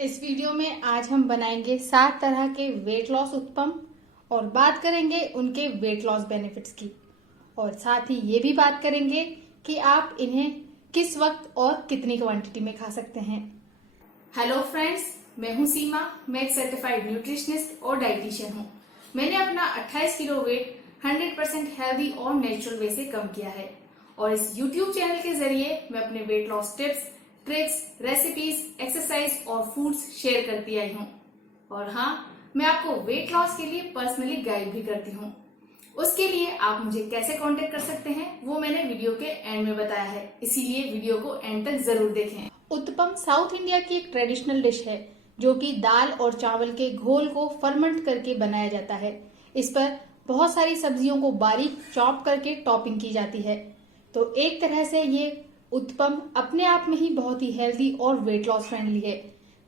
इस वीडियो में आज हम बनाएंगे 7 तरह के वेट लॉस उत्पम और बात करेंगे उनके वेट लॉस बेनिफिट्स की। और साथ ही ये भी बात करेंगे कि आप इन्हें किस वक्त और कितनी क्वांटिटी में खा सकते हैं। हेलो फ्रेंड्स, मैं हूं सीमा। मैं एक सर्टिफाइड न्यूट्रिशनिस्ट और डाइटिशियन हूं। मैंने अपना 28 किलो वेट 100% हेल्दी और नेचुरल वे से कम किया है और इस यूट्यूब चैनल के जरिए मैं अपने wait loss tips, tricks, recipes, exercise और फूड्स शेयर करती आई हूँ। और हाँ, मैं आपको वेट लॉस के लिए पर्सनली गाइड भी करती हूँ। उसके लिए आप मुझे कैसे कांटेक्ट कर सकते हैं वो मैंने वीडियो के एंड में बताया है, इसीलिए वीडियो को एंड तक जरूर देखें। उत्तपम साउथ इंडिया की एक ट्रेडिशनल डिश है जो कि दाल और चावल के घोल को फर्मेंट करके बनाया जाता है। इस पर बहुत सारी सब्जियों को बारीक चॉप करके टॉपिंग की जाती है। तो एक तरह से ये उत्पम अपने आप में ही बहुत ही हेल्दी और वेट लॉस फ्रेंडली है।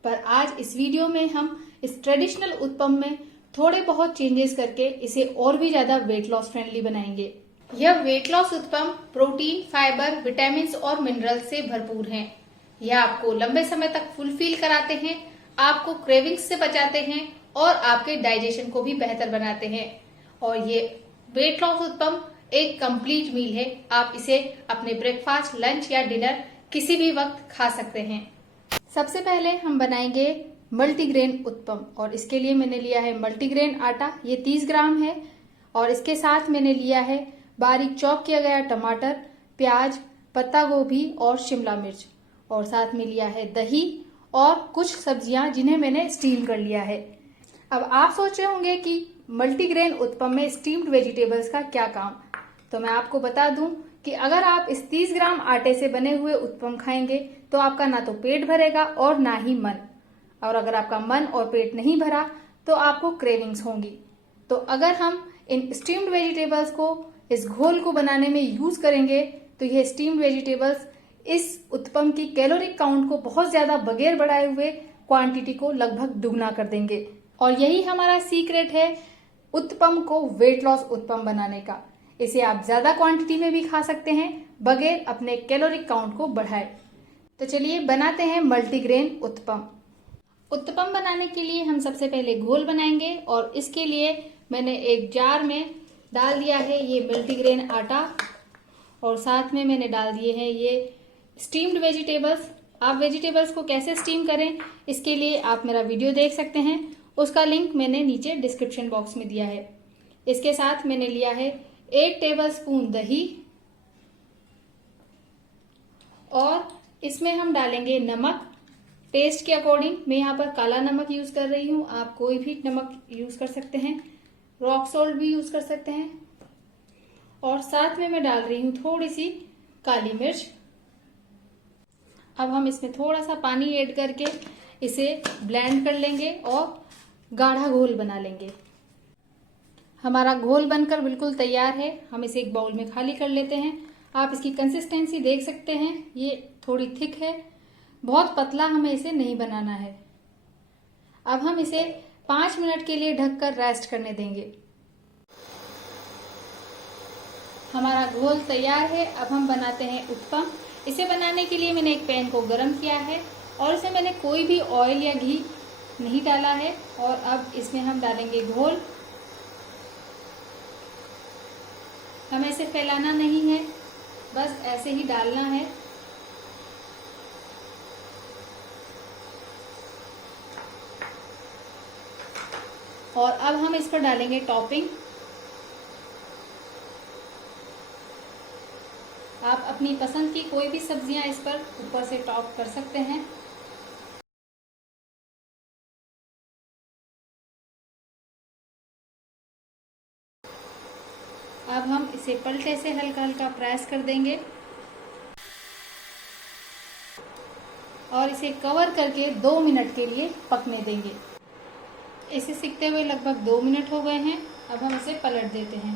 पर आज इस वीडियो में हम इस ट्रेडिशनल उत्पम में थोड़े बहुत चेंजेस करके इसे और भी ज्यादा वेट लॉस फ्रेंडली बनाएंगे। यह weight loss uttapam protein, fibre, vitamin और मिनरल से भरपूर हैं। यह आपको लंबे समय तक फुलफिल कराते हैं, आपको क्रेविंग्स से बचाते हैं और आपके डाइजेशन को भी बेहतर बनाते हैं। और ये वेट लॉस उत्पम एक कंप्लीट मील है। आप इसे अपने ब्रेकफास्ट, लंच या डिनर किसी भी वक्त खा सकते हैं। सबसे पहले हम बनाएंगे मल्टीग्रेन उत्पम और इसके लिए मैंने लिया है मल्टीग्रेन आटा। ये 30 ग्राम है और इसके साथ मैंने लिया है बारीक चॉप किया गया टमाटर, प्याज, पत्ता गोभी और शिमला मिर्च और साथ में लिया है दही और कुछ सब्जियां जिन्हें मैंने स्टीम कर लिया है। अब आप सोच रहे होंगे कि मल्टीग्रेन उत्पम में स्टीम्ड वेजिटेबल्स का क्या काम। तो मैं आपको बता दूं कि अगर आप इस 30 ग्राम आटे से बने हुए उत्पम खाएंगे तो आपका ना तो पेट भरेगा और ना ही मन। और अगर आपका मन और पेट नहीं भरा तो आपको क्रेविंग्स होंगी। तो अगर हम इन स्टीम्ड वेजिटेबल्स को इस घोल को बनाने में यूज करेंगे तो यह स्टीम्ड वेजिटेबल्स इस उत्पम की कैलोरी काउंट को बहुत ज्यादा बगैर बढ़ाए हुए क्वांटिटी को लगभग दुगना कर देंगे। और यही हमारा सीक्रेट है उत्पम को वेट लॉस उत्पम बनाने का। इसे आप ज्यादा क्वांटिटी में भी खा सकते हैं बगैर अपने कैलोरी काउंट को बढ़ाए। तो चलिए बनाते हैं मल्टीग्रेन उत्पम। उत्पम बनाने के लिए हम सबसे पहले घोल बनाएंगे और इसके लिए मैंने एक जार में डाल दिया है ये मल्टीग्रेन आटा और साथ में मैंने डाल दिए हैं ये स्टीम्ड वेजिटेबल्स। आप वेजिटेबल्स को कैसे स्टीम करें इसके लिए आप मेरा वीडियो देख सकते हैं, उसका लिंक मैंने नीचे डिस्क्रिप्शन बॉक्स में दिया है। इसके साथ मैंने लिया है 1 टेबलस्पून दही और इसमें हम डालेंगे नमक टेस्ट के अकॉर्डिंग। मैं यहाँ पर काला नमक यूज कर रही हूँ, आप कोई भी नमक यूज कर सकते हैं, रॉक सॉल्ट भी यूज कर सकते हैं। और साथ में मैं डाल रही हूँ थोड़ी सी काली मिर्च। अब हम इसमें थोड़ा सा पानी ऐड करके इसे ब्लेंड कर लेंगे और गाढ़ा घोल बना लेंगे। हमारा घोल बनकर बिल्कुल तैयार है। हम इसे एक बाउल में खाली कर लेते हैं। आप इसकी कंसिस्टेंसी देख सकते हैं, ये थोड़ी थिक है, बहुत पतला हमें इसे नहीं बनाना है। अब हम इसे 5 मिनट के लिए ढककर रेस्ट करने देंगे। हमारा घोल तैयार है। अब हम बनाते हैं उत्पम। इसे बनाने के लिए मैंने एक पैन को गर्म किया है और इसे मैंने कोई भी ऑयल या घी नहीं डाला है। और अब इसमें हम डालेंगे घोल। हमें इसे फैलाना नहीं है, बस ऐसे ही डालना है। और अब हम इस पर डालेंगे टॉपिंग। आप अपनी पसंद की कोई भी सब्जियां इस पर ऊपर से टॉप कर सकते हैं। अब हम इसे पलटे से हल्का हल्का प्रेस कर देंगे और इसे कवर करके 2 मिनट के लिए पकने देंगे। इसे सिकते हुए लगभग 2 मिनट हो गए हैं। अब हम इसे पलट देते हैं।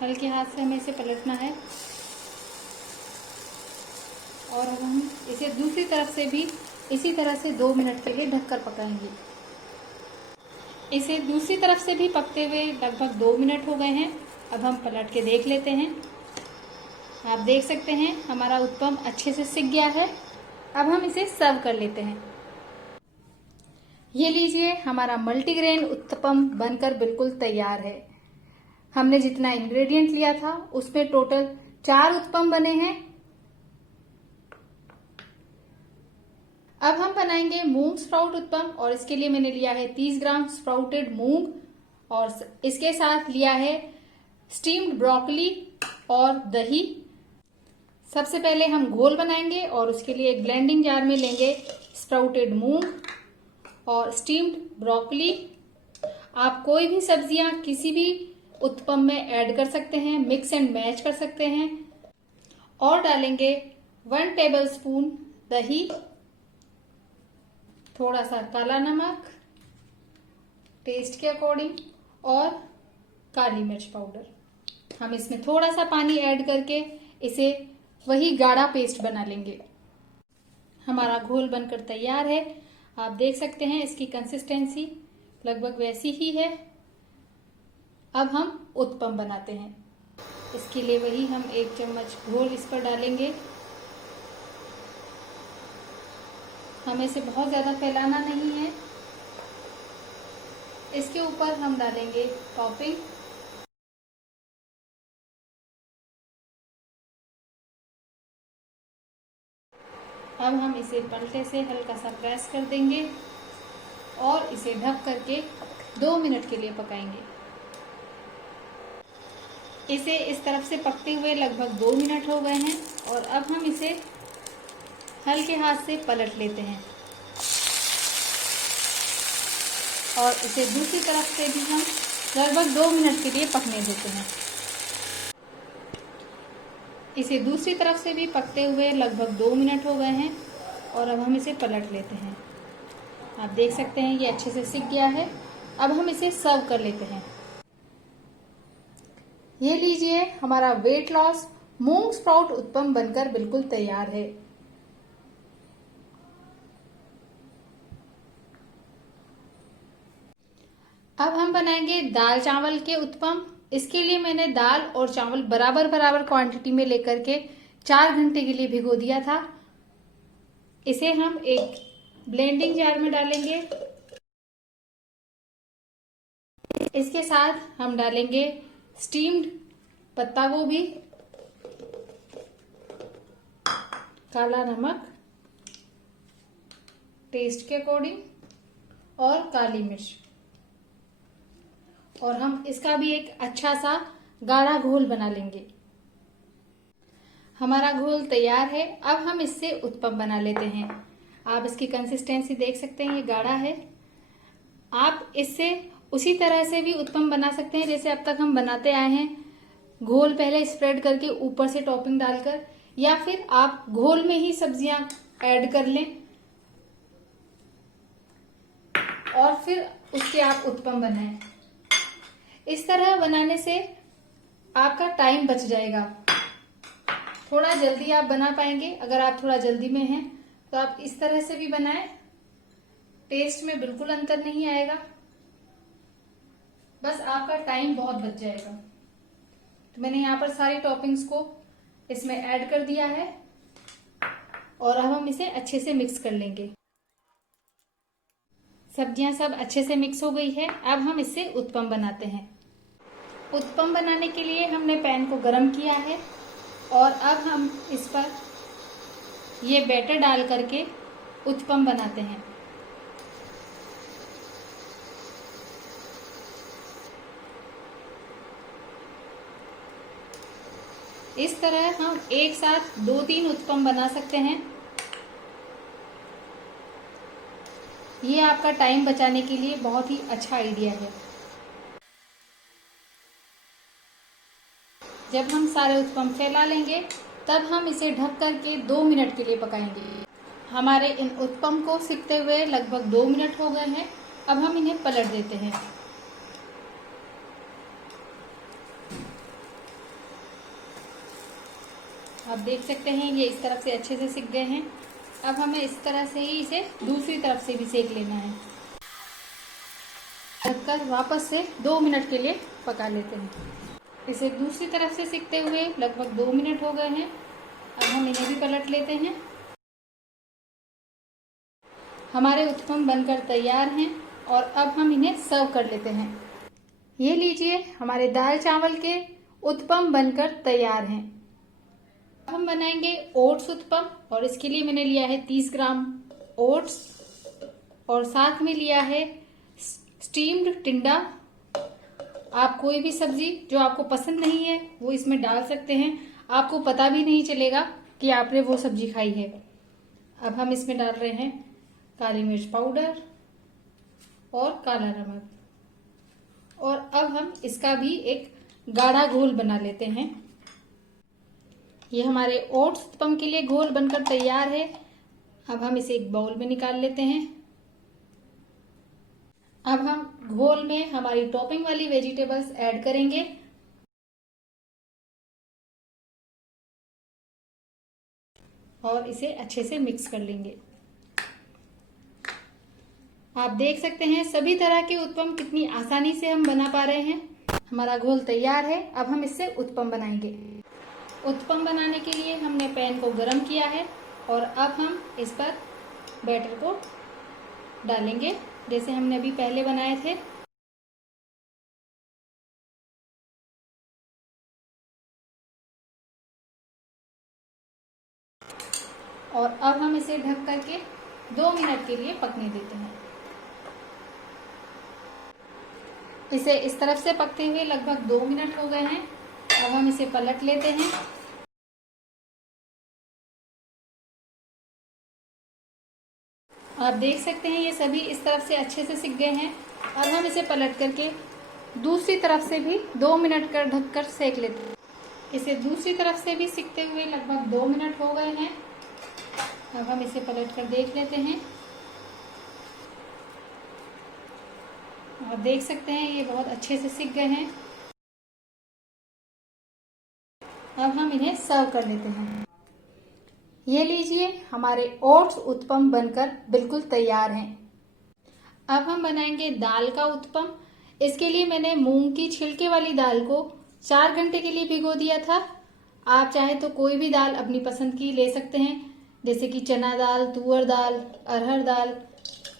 हल्के हाथ से हमें इसे पलटना है और अब हम इसे दूसरी तरफ से भी इसी तरह से 2 मिनट के लिए ढककर पकाएंगे। इसे दूसरी तरफ से भी पकते हुए लगभग 2 मिनट हो गए हैं। अब हम पलट के देख लेते हैं। आप देख सकते हैं हमारा उत्पम अच्छे से सिक गया है अब हम इसे सर्व कर लेते हैं। ये लीजिए, हमारा मल्टीग्रेन उत्तपम बनकर बिल्कुल तैयार है। हमने जितना इंग्रेडिएंट लिया था उसमें टोटल 4 उत्तपम बने हैं। अब हम बनाएंगे मूंग स्प्राउट उत्तपम और इसके लिए मैंने लिया है 30 ग्राम स्प्राउटेड मूंग और इसके साथ लिया है स्टीम्ड ब्रोकली और दही। सबसे पहले हम घोल बनाएंगे और उसके लिए एक ब्लेंडिंग जार में लेंगे स्प्राउटेड मूंग और स्टीम्ड ब्रोकली। आप कोई भी सब्जियां किसी भी उत्तपम में ऐड कर सकते हैं, मिक्स एंड मैच कर सकते हैं। और डालेंगे 1 टेबलस्पून दही, थोड़ा सा काला नमक टेस्ट के अकॉर्डिंग और काली मिर्च पाउडर। हम इसमें थोड़ा सा पानी ऐड करके इसे वही गाढ़ा पेस्ट बना लेंगे। हमारा घोल बनकर तैयार है। आप देख सकते हैं इसकी कंसिस्टेंसी लगभग वैसी ही है। अब हम उत्तपम बनाते हैं। इसके लिए वही हम 1 चम्मच घोल इस पर डालेंगे। हमें इसे बहुत ज्यादा फैलाना नहीं है। इसके ऊपर हम डालेंगे टॉपिंग। अब हम इसे पलटे से हल्का सा प्रेस कर देंगे और इसे ढक करके 2 मिनट के लिए पकाएंगे। इसे इस तरफ से पकते हुए लगभग 2 मिनट हो गए हैं और अब हम इसे हल्के हाथ से पलट लेते हैं और इसे दूसरी तरफ से भी हम लगभग 2 मिनट के लिए पकने देते हैं। इसे दूसरी तरफ से भी पकते हुए लगभग 2 मिनट हो गए हैं और अब हम इसे पलट लेते हैं। आप देख सकते हैं ये अच्छे से सिक गया है। अब हम इसे सर्व कर लेते हैं। ये लीजिए, हमारा वेट लॉस मूंग स्प्राउट उत्तपम बनकर बिल्कुल तैयार है। अब हम बनाएंगे दाल चावल के उत्तपम। इसके लिए मैंने दाल और चावल बराबर बराबर क्वांटिटी में लेकर के 4 घंटे के लिए भिगो दिया था। इसे हम एक ब्लेंडिंग जार में डालेंगे। इसके साथ हम डालेंगे स्टीम्ड पत्ता गोभी, काला नमक टेस्ट के अकॉर्डिंग और काली मिर्च। और हम इसका भी एक अच्छा सा गाढ़ा घोल बना लेंगे। हमारा घोल तैयार है। अब हम इससे उत्तपम बना लेते हैं। आप इसकी कंसिस्टेंसी देख सकते हैं, ये गाढ़ा है। आप इससे उसी तरह से भी उत्तपम बना सकते हैं जैसे अब तक हम बनाते आए हैं, घोल पहले स्प्रेड करके ऊपर से टॉपिंग डालकर, या फिर आप घोल में ही सब्जियां ऐड कर लें और फिर उसके आप उत्तपम बनाएं। इस तरह बनाने से आपका टाइम बच जाएगा। थोड़ा जल्दी आप बना पाएंगे। अगर आप थोड़ा जल्दी में हैं तो आप इस तरह से भी बनाएं। टेस्ट में बिल्कुल अंतर नहीं आएगा, बस आपका टाइम बहुत बच जाएगा। तो मैंने यहाँ पर सारी टॉपिंग्स को इसमें ऐड कर दिया है और अब हम इसे अच्छे से मिक्स कर लेंगे। सब्जियां सब अच्छे से मिक्स हो गई है। अब हम इससे उत्तपम बनाते हैं। उत्तपम बनाने के लिए हमने पैन को गरम किया है और अब हम इस पर ये बैटर डाल करके उत्तपम बनाते हैं। इस तरह हम एक साथ 2-3 उत्तपम बना सकते हैं। ये आपका टाइम बचाने के लिए बहुत ही अच्छा आइडिया है। जब हम सारे उत्तपम फैला लेंगे तब हम इसे ढक करके 2 मिनट के लिए पकाएंगे। हमारे इन उत्तपम को सिकते हुए लगभग 2 मिनट हो गए हैं। अब हम इन्हें पलट देते हैं। आप देख सकते हैं ये इस तरफ से अच्छे से सिक गए हैं। अब हमें इस तरह से ही इसे दूसरी तरफ से भी सेक लेना है। ढककर वापस से 2 मिनट के लिए पका लेते हैं। इसे दूसरी तरफ से सिकते हुए लगभग 2 मिनट हो गए हैं। अब हम इन्हें भी पलट लेते हैं। हमारे उत्पम बनकर तैयार हैं और अब हम इन्हें सर्व कर लेते हैं। ये लीजिए, हमारे दाल चावल के उत्पम बनकर तैयार हैं। अब हम बनाएंगे ओट्स उत्पम और इसके लिए मैंने लिया है 30 ग्राम ओट्स और साथ में लिया है स्टीम्ड टिंडा। आप कोई भी सब्जी जो आपको पसंद नहीं है वो इसमें डाल सकते हैं, आपको पता भी नहीं चलेगा कि आपने वो सब्जी खाई है। अब हम इसमें डाल रहे हैं काली मिर्च पाउडर और काला नमक और अब हम इसका भी एक गाढ़ा घोल बना लेते हैं। ये हमारे ओट्स उत्पम के लिए घोल बनकर तैयार है। अब हम इसे एक बाउल में निकाल लेते हैं। अब हम घोल में हमारी टॉपिंग वाली वेजिटेबल्स ऐड करेंगे। और इसे अच्छे से मिक्स कर लेंगे। आप देख सकते हैं सभी तरह के उत्पम कितनी आसानी से हम बना पा रहे हैं। हमारा घोल तैयार है। अब हम इससे उत्पम बनाएंगे। उत्पम बनाने के लिए हमने पैन को गरम किया है और अब हम इस पर बैटर को डालेंगे जैसे हमने अभी पहले बनाए थे। और अब हम इसे ढक करके 2 मिनट के लिए पकने देते हैं। इसे इस तरफ से पकते हुए लगभग 2 मिनट हो गए हैं। अब हम इसे पलट लेते हैं। आप देख सकते हैं ये सभी इस तरफ से अच्छे से सिक गए हैं। अब हम इसे पलट करके दूसरी तरफ से भी 2 मिनट कर ढककर सेक लेते हैं। इसे दूसरी तरफ से भी सिकते हुए लगभग 2 मिनट हो गए हैं। अब हम इसे पलट कर देख लेते हैं। आप देख सकते हैं ये बहुत अच्छे से सिक गए हैं। अब हम इन्हें सर्व कर लेते हैं। ये लीजिए, हमारे ओट्स उत्पम बनकर बिल्कुल तैयार हैं। अब हम बनाएंगे दाल का उत्पम। इसके लिए मैंने मूंग की छिलके वाली दाल को 4 घंटे के लिए भिगो दिया था। आप चाहे तो कोई भी दाल अपनी पसंद की ले सकते हैं, जैसे कि चना दाल, तुअर दाल, अरहर दाल,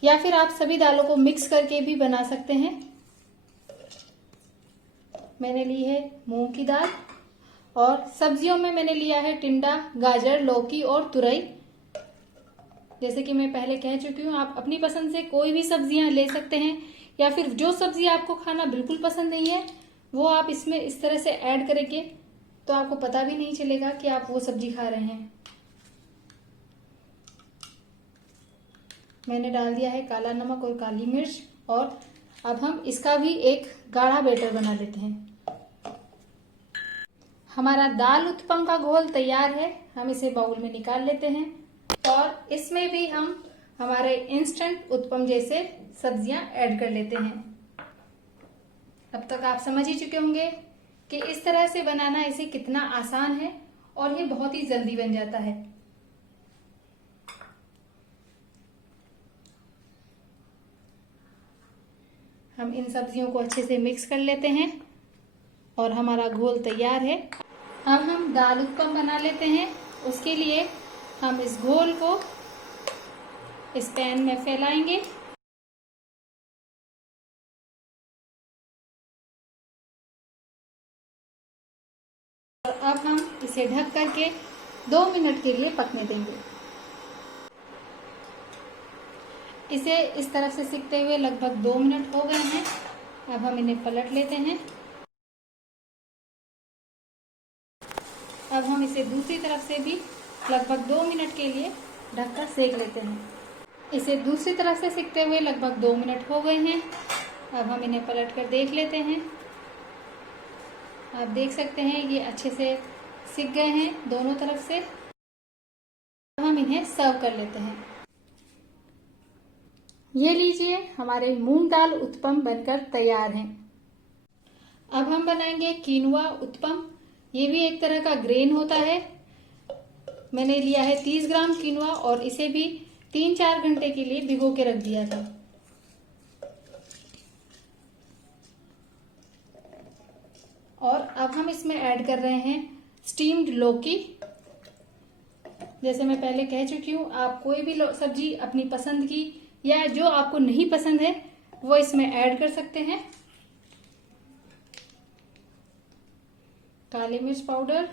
या फिर आप सभी दालों को मिक्स करके भी बना सकते हैं। मैंने ली है मूंग की दाल और सब्जियों में मैंने लिया है टिंडा, गाजर, लौकी और तुरई। जैसे कि मैं पहले कह चुकी हूँ, आप अपनी पसंद से कोई भी सब्जियां ले सकते हैं या फिर जो सब्जी आपको खाना बिल्कुल पसंद नहीं है वो आप इसमें इस तरह से ऐड करेंगे तो आपको पता भी नहीं चलेगा कि आप वो सब्जी खा रहे हैं। मैंने डाल दिया है काला नमक और काली मिर्च और अब हम इसका भी एक गाढ़ा बैटर बना लेते हैं। हमारा दाल उत्पम का घोल तैयार है। हम इसे बाउल में निकाल लेते हैं और इसमें भी हम हमारे इंस्टेंट उत्पम जैसे सब्जियां ऐड कर लेते हैं। अब तक आप समझ ही चुके होंगे कि इस तरह से बनाना इसे कितना आसान है और ये बहुत ही जल्दी बन जाता है। हम इन सब्जियों को अच्छे से मिक्स कर लेते हैं और हमारा घोल तैयार है। अब हम दाल उत्पम बना लेते हैं। उसके लिए हम इस घोल को इस पैन में फैलाएंगे और अब हम इसे ढक करके 2 मिनट के लिए पकने देंगे। इसे इस तरफ से सिकते हुए लगभग 2 मिनट हो गए हैं। अब हम इन्हें पलट लेते हैं। अब हम इसे दूसरी तरफ से भी लगभग 2 मिनट के लिए ढककर सेक लेते हैं। इसे दूसरी तरफ से सिकते हुए लगभग 2 मिनट हो गए हैं। अब हम इन्हें पलट कर देख लेते हैं। आप देख सकते हैं ये अच्छे से सिक गए हैं दोनों तरफ से। अब हम इन्हें सर्व कर लेते हैं। ये लीजिए, हमारे मूंग दाल उत्पम बनकर तैयार हैं। अब हम बनाएंगे कीनुआ उत्पम। ये भी एक तरह का ग्रेन होता है। मैंने लिया है 30 ग्राम कीनुआ और इसे भी 3-4 घंटे के लिए भिगो के रख दिया था। और अब हम इसमें ऐड कर रहे हैं स्टीम्ड लौकी जैसे मैं पहले कह चुकी हूँ, आप कोई भी सब्जी अपनी पसंद की या जो आपको नहीं पसंद है वो इसमें ऐड कर सकते हैं। काली मिर्च पाउडर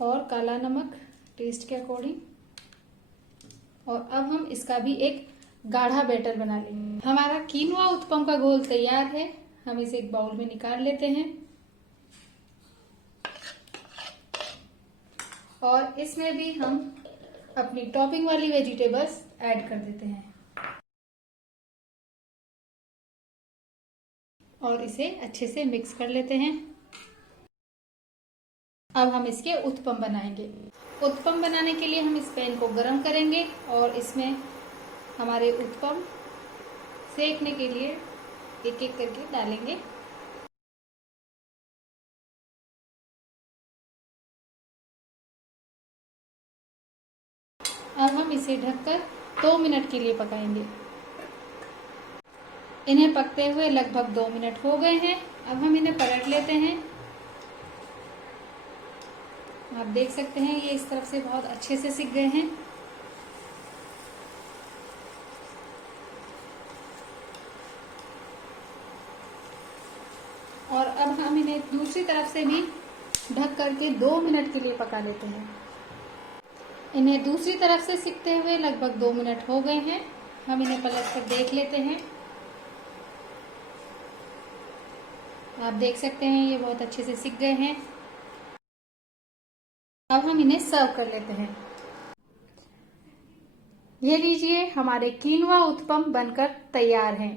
और काला नमक टेस्ट के अकॉर्डिंग। और अब हम इसका भी एक गाढ़ा बैटर बना लेंगे। हमारा कीनवा उत्पम का घोल तैयार है। हम इसे एक बाउल में निकाल लेते हैं और इसमें भी हम अपनी टॉपिंग वाली वेजिटेबल्स ऐड कर देते हैं और इसे अच्छे से मिक्स कर लेते हैं। अब हम इसके उत्पम बनाएंगे। उत्पम बनाने के लिए हम इस पैन को गरम करेंगे और इसमें हमारे उत्पम सेकने के लिए एक एक करके डालेंगे। अब हम इसे ढककर 2 मिनट के लिए पकाएंगे। इन्हें पकते हुए लगभग 2 मिनट हो गए हैं। अब हम इन्हें पलट लेते हैं। आप देख सकते हैं ये इस तरफ से बहुत अच्छे से सिक गए हैं। और अब हम इन्हें दूसरी तरफ से भी ढक करके 2 मिनट के लिए पका लेते हैं। इन्हें दूसरी तरफ से सिकते हुए लगभग 2 मिनट हो गए हैं। हम इन्हें पलट कर देख लेते हैं। आप देख सकते हैं ये बहुत अच्छे से सिक गए हैं। अब हम इन्हें सर्व कर लेते हैं। ये लीजिए, हमारे कीनवा उत्पम बनकर तैयार हैं।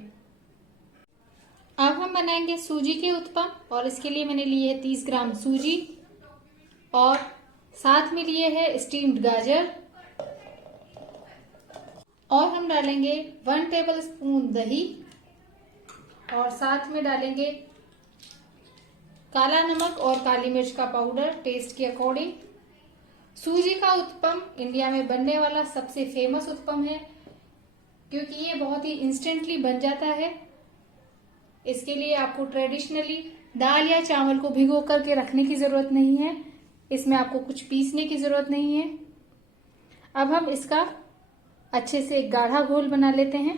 अब हम बनाएंगे सूजी के उत्पम और इसके लिए मैंने लिए है 30 ग्राम सूजी और साथ में लिए है स्टीम्ड गाजर और हम डालेंगे 1 टेबलस्पून दही और साथ में डालेंगे काला नमक और काली मिर्च का पाउडर टेस्ट के अकॉर्डिंग। सूजी का उत्पम इंडिया में बनने वाला सबसे फेमस उत्पम है क्योंकि ये बहुत ही इंस्टेंटली बन जाता है। इसके लिए आपको ट्रेडिशनली दाल या चावल को भिगो करके रखने की जरूरत नहीं है। इसमें आपको कुछ पीसने की जरूरत नहीं है। अब हम इसका अच्छे से एक गाढ़ा घोल बना लेते हैं।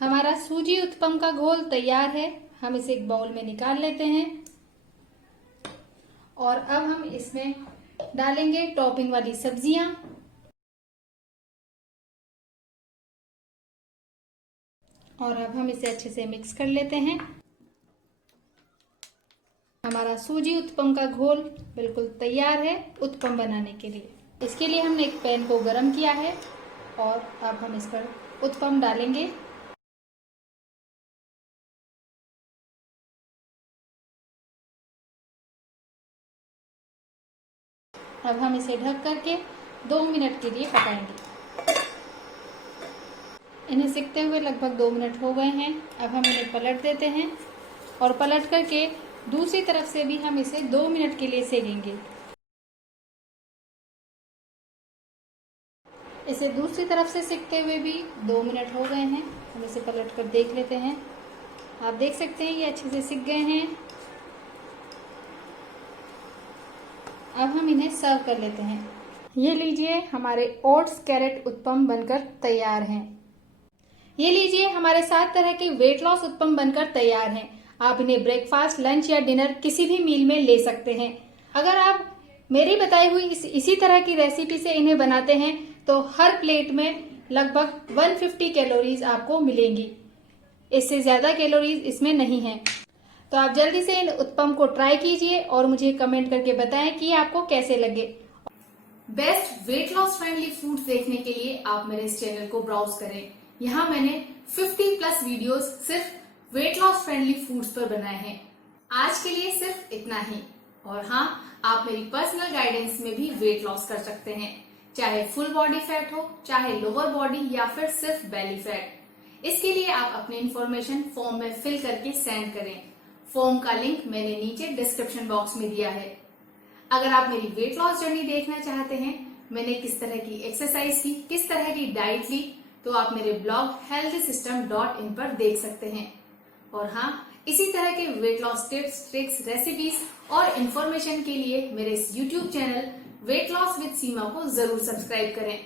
हमारा सूजी उत्पम का घोल तैयार है। हम इसे एक बाउल में निकाल लेते हैं और अब हम इसमें डालेंगे टॉपिंग वाली सब्जियां और अब हम इसे अच्छे से मिक्स कर लेते हैं। हमारा सूजी उत्पम का घोल बिल्कुल तैयार है उत्पम बनाने के लिए। इसके लिए हमने एक पैन को गरम किया है और अब हम इस पर उत्पम डालेंगे। अब हम इसे ढक करके 2 मिनट के लिए पकाएंगे। इन्हें सिकते हुए लगभग 2 मिनट हो गए हैं। अब हम इन्हें पलट देते हैं और पलट करके दूसरी तरफ से भी हम इसे 2 मिनट के लिए सेकेंगे। इसे दूसरी तरफ से सिकते हुए भी 2 मिनट हो गए हैं। हम इसे पलट कर देख लेते हैं। आप देख सकते हैं ये अच्छे से सिक गए हैं। अब हम इन्हें सर्व कर लेते हैं। ये लीजिए, हमारे ओट्स कैरेट उत्पम बनकर तैयार हैं। ये लीजिए, हमारे 7 तरह के वेट लॉस उत्पम बनकर तैयार हैं। आप इन्हें ब्रेकफास्ट, लंच या डिनर किसी भी मील में ले सकते हैं। अगर आप मेरी बताई हुई इसी तरह की रेसिपी से इन्हें बनाते हैं तो हर प्लेट में लगभग 150 कैलोरीज आपको मिलेंगी। इससे ज्यादा कैलोरीज इसमें नहीं है। तो आप जल्दी से इन उत्पम को ट्राई कीजिए और मुझे कमेंट करके बताएं कि आपको कैसे लगे। Best weight loss friendly food देखने के लिए आप मेरे इस चैनल को ब्राउज करें। यहाँ मैंने 50+ वीडियोस सिर्फ वेट लॉस फ्रेंडली फूड्स पर बनाए हैं। आज के लिए सिर्फ इतना ही। और हाँ, आप मेरी पर्सनल गाइडेंस में भी वेट लॉस कर सकते हैं, चाहे फुल बॉडी फैट हो, चाहे लोअर बॉडी या फिर सिर्फ बेली फैट। इसके लिए आप अपनी इंफॉर्मेशन फॉर्म में फिल करके सेंड करें। फॉर्म का लिंक मैंने नीचे डिस्क्रिप्शन बॉक्स में दिया है। अगर आप मेरी वेट लॉस जर्नी देखना चाहते हैं, मैंने किस तरह की एक्सरसाइज की, किस तरह की डाइट ली, तो आप मेरे ब्लॉग healthysystem.in पर देख सकते हैं। और हाँ, इसी तरह के weight loss tips, tricks, recipes और इन्फॉर्मेशन के लिए मेरे इस YouTube channel weight loss with Seema को जरूर सब्सक्राइब करें।